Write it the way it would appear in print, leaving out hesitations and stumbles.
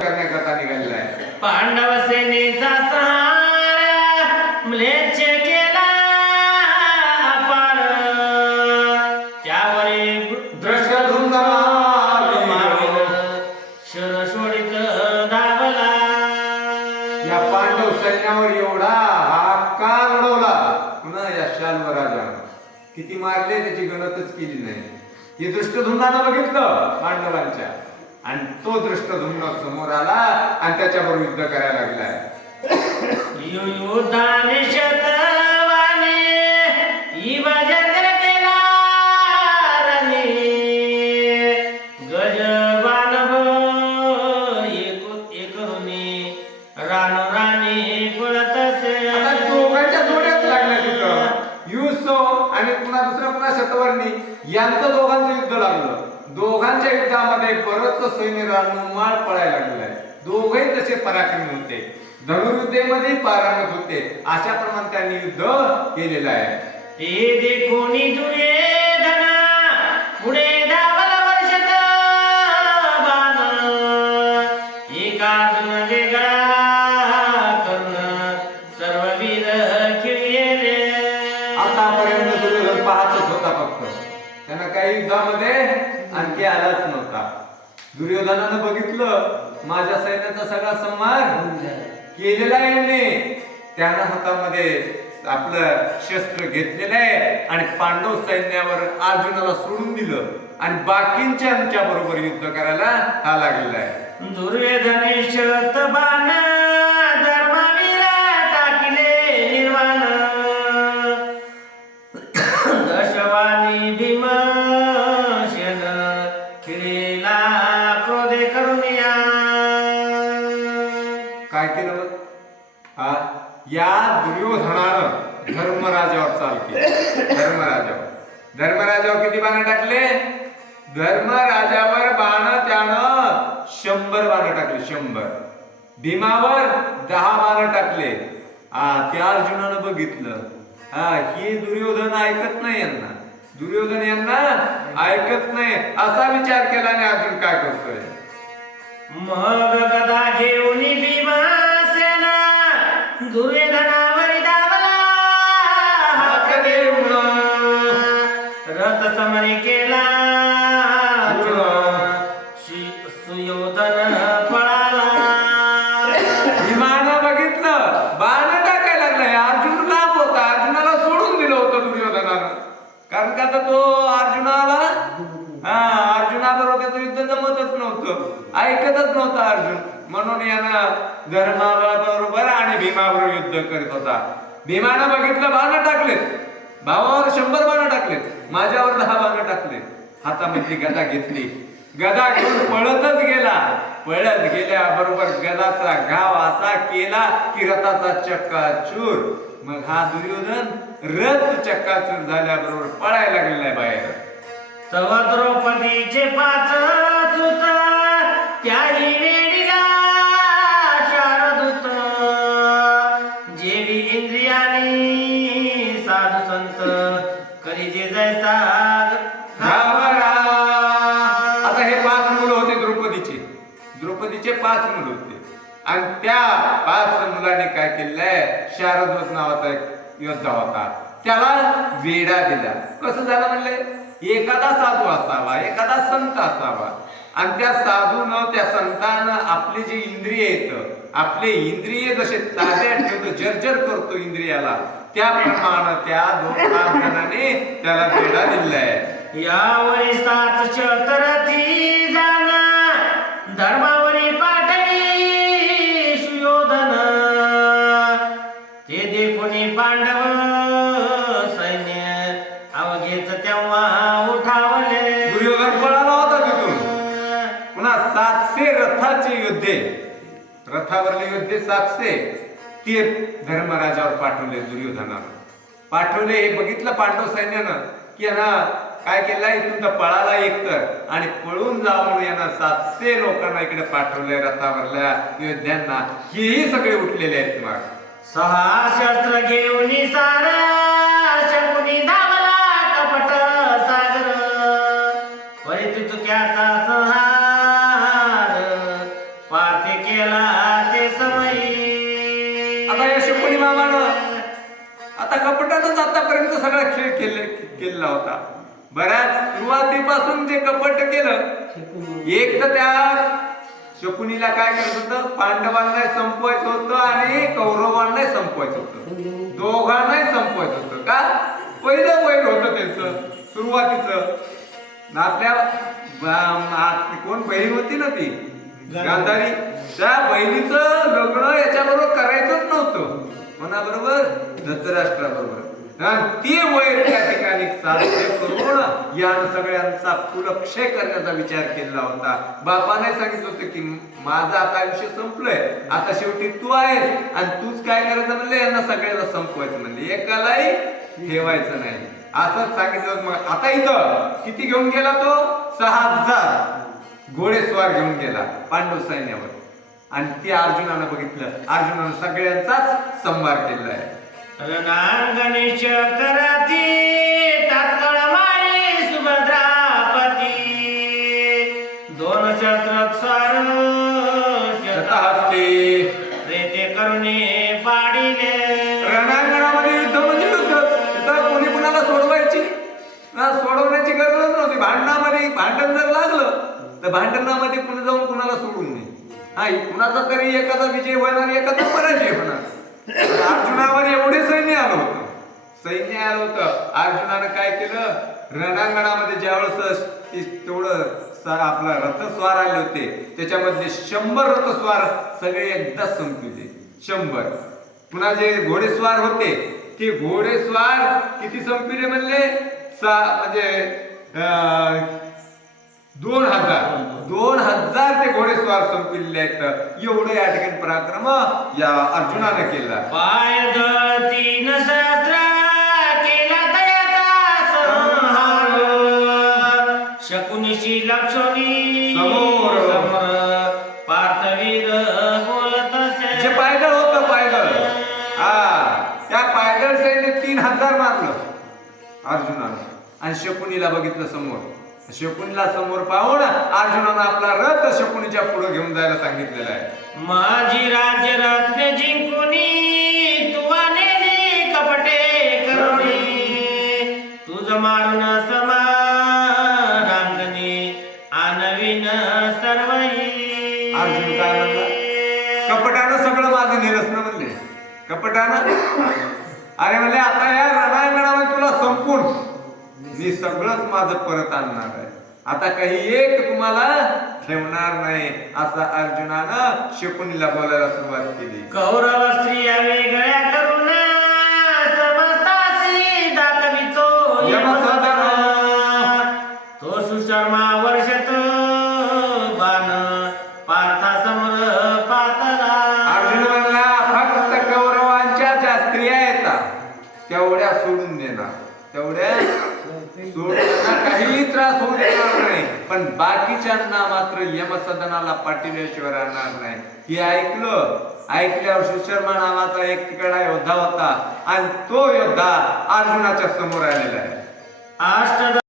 करण्याकरता निघालेला आहे. पांडव सेनेचा सहारा म्लेच्छ केला अपार, त्यावरी दृष्टद्युम्न शर सोडित धावला. या पांडव सैन्यावर एवढा हाकार उडवला. पुन्हा या शाल्व राजा किती मारले त्याची गणतच केली नाही. हे दृष्टद्युम्नानं बघितलं पांडवांच्या, आणि तो दृष्टद्युम्न समोर आला आणि त्याच्यावर युद्ध करायला लागलाय. युयुधाने शतवाने इवजर केला रणे, गजवान एकरुणी रानो राणी पळतसे. आता दोघांच्या जोड्याच लागल्या तिथं. युसुफ आणि पुन्हा पुन्हा शतवर्णी यांचं दोघांचं युद्ध लागलं. दोघांच्या युद्धामध्ये बरंच सैन्य रणमाळ पळायला लागलाय. दोघेही तसे पराक्रमी होते, धनुर्विद्येमध्ये पारंगत होते. अशा प्रमाणे त्यांनी युद्ध केलेलं आहे. ते देखून दुर्योधन पुढे धावला वर्षत बाण, एका अर्जुन वेगळा करून सर्व वीर खिळले. आतापर्यंत दुर्योधन पाहतच होता फक्त, त्यांना काही युद्धामध्ये आणखी आलाच नव्हता. दुर्योधनानं बघितलं माझ्या सैन्याचा सगळा संहार केलेला आहे यांनी. त्यानं हातामध्ये आपलं शस्त्र घेतलेलं आहे आणि पांडव सैन्यावर अर्जुनाला सोडून दिलं आणि बाकींच्या बरोबर युद्ध करायला हा लागलेला आहे. दुर्योधने शतबाण धर्मवीरा टाकले निर्वाण, दशवाणी भीम खिळीला क्रोधे करुनिया. काय केलं बघ? हा या दुर्योधनानं धर्मराजावर चाल केली. धर्मराजावर किती बाण टाकले? धर्मराजावर बाण त्यानं 100 बाण टाकले. 100. भीमावर 10 बाण टाकले. त्या अर्जुनानं बघितलं हे दुर्योधन ऐकत नाही यांना, दुर्योधन यांना ऐकत नाही असा विचार केला आणि अर्जुन काय करतोय? मग गदा घेऊन भीमसेना दुर्योधनावर धावला हाक देऊन, रथ समरी केला सुयोधन पळाला. भीमानं बघितलं बाण टाकायला लागलाय. अर्जुन लांब होता, अर्जुनाला सोडून दिलं होतं दुर्योधनानं. कारण का तो अर्जुनाबरोबर त्याचं युद्ध जमतच नव्हतं, ऐकतच नव्हता अर्जुन. म्हणून यानं धर्माबरोबर आणि भीमाबरोबर युद्ध करत होता. भीमानं बघितलं बाण टाकलेत, भावावर 100 बाण टाकलेत, माझ्यावर 10 बाण टाकलेत. हातामध्ये गदा घेतली, गदा घेऊन पळतच गेला. पळत गेल्याबरोबर गदाचा घाव असा केला की रथाचा चक्काचूर. मग हा दुर्योधन रथ चक्काचूर झाल्याबरोबर पळायला लागलेला आहे बाहेर. तव द्रौपदीचे 5 सुत त्याही वेडीला शारदूत, जेवी इंद्रियानी साधू संत करी जे जैसा घाबरा. आता हे 5 मुलं होते द्रौपदीचे 5 मुलं होते आणि त्या 5 मुलांनी काय केलंय? शारदूत नावाचा एक योद्धा होता, त्याला वेडा दिला. कसं झालं म्हणले? एखादा साधू असावा, एखादा संत असावा आणि त्या साधूनं त्या संतानं आपली जी इंद्रिय येत, आपले इंद्रिय जसे ताब्यात ठेवतो, जर्जर करतो इंद्रियाला, त्याप्रमाणे त्या 2-5 जणांनी त्याला वेडा दिलाय. यावरी 7 शतरथी जाना धर्मावरी पाठवी सुयोधन, ते देखून पांडव सैन्य अवघेच तेव्हा उठावले. दुर्योधन पळाला होता तिथून. पुन्हा 700 रथाचे योद्धे, रथावरले योद्धे 700 ते धर्मराजावर पाठवले. दुर्योधनानं पाठवले. हे बघितलं पांडव सैन्यानं की यांना काय केलंय, इथून तर पळाला एकतर, आणि पळून जाऊन यांना 700 लोकांना इकडे पाठवलंय रथावरल्या योद्ध्यांना. हेही सगळे उठलेले आहेत. मग 6 शस्त्र घेऊन सारा शकुनी धावला कपट सागर, परिस्थिती तुक्याचा संहार पार्थिक सगळा खेळ केलेला होता. बऱ्याच सुरुवातीपासून जे कपट केलं, एक तर त्या शकुनीला काय करायचं होतं, पांडवांना संपवायचं होतं आणि कौरवांना संपवायचं होतं, दोघांनाही संपवायचं होतं. का? पहिलं वैर होतं त्यांचं सुरुवातीचं. आपल्या कोण बहीण होती ना ती गांधारी, त्या बहिणीचं लग्न याच्याबरोबर करायचंच नव्हतं म्हणा, बरोबर धृतराष्ट्राबरोबर. ती वैर त्या ठिकाणी साध्य करून या सगळ्यांचा कुलक्षय करण्याचा विचार केला होता. बापाने सांगितलं होतं की माझं आता आयुष्य संपलंय, आता शेवटी तू आहेस आणि तूच काय करायचं म्हणले, यांना सगळ्याला संपवायचं म्हणले, एकालाही ठेवायचं नाही असंच सांगितलं. मग आता इथं किती घेऊन गेला तो? 6000 घोडेस्वार घेऊन गेला पांडव सैन्यावर. आणि ते अर्जुनानं बघितलं, अर्जुनानं सगळ्यांचाच संहार केलेला आहे. रणांगणेश कराती तात्काळ मारी सुभद्रापती, दोन शस्त्र स्वार शतहस्ते रेते करुणे पाडिले. रणांगणामध्ये युद्ध म्हणजे युद्ध, तिथं कोणी कुणाला सोडवायची सोडवण्याची गरजच नव्हती. भांडण जर लागलं तर भांडणामध्ये कुणी जाऊन कुणाला सोडून नाही. हा, कुणाचा तरी एखादा विजय होणार, एखादा पराजय होणार. अर्जुनावर एवढे सैन्य आलं होतं. अर्जुनानं काय केलं, रणांगणामध्ये ज्यावेळेस तेवढं आपला रथस्वार आले होते, त्याच्यामध्ये 100 रथस्वार सगळे एकदाच संपले. 100. पुन्हा जे घोडेस्वार होते ते घोडेस्वार किती संपले म्हणले, म्हणजे 2000 ते घोडेस्वार संपलेले आहेत. एवढं या ठिकाणी पराक्रम या अर्जुनाने केला. पाय तीन शस्त्र केला तयाचा संहार, शकुनीशी लक्षणी समोर पार्थवीर बोलत असे. जे पायदळ होतं, पायदळ, त्या पायदळ सैन्य 3000 मारलं अर्जुनानं. आणि शकुनीला बघितलं समोर. शकुनीला समोर पाहून अर्जुनानं आपला रथ शकुनीच्या पुढे घेऊन जायला सांगितलेला आहे. माझी राज्य रत्न जिंकुनी तू आलेली कपटे करुणी, तुझ मारून समारांगणी आणवीन सर्वही. अर्जुन काय म्हणला, कपटानं सगळं माझं नेलंच ना म्हणले. कपटानं अरे म्हणले, आता या रणांगणामध्ये तुला संपून मी सगळंच माझं परत आणणार आहे, आता काही एक तुम्हाला ठेवणार नाही, असं अर्जुनानं शकुनीला बोलायला सुरुवात केली. कौरव स्त्रिया वेगळ्या करून समस्तासी दाखवितो यमसदन, तो सुशर्मा वर्षत बाण पार्था समोर पातला. अर्जुन म्हणला, फक्त कौरवांच्या ज्या स्त्रिया येतात तेवढ्या सोडून देणार, तेवढ्या काही त्रास होऊ देणार नाही, पण बाकीच्यांना मात्र यमसदनाला पाठविल्याशिवाय राहणार नाही. हे ऐकल्यावर सुशर्मा नावाचा एक तिकडा योद्धा होता आणि तो योद्धा अर्जुनाच्या समोर आलेला आहे.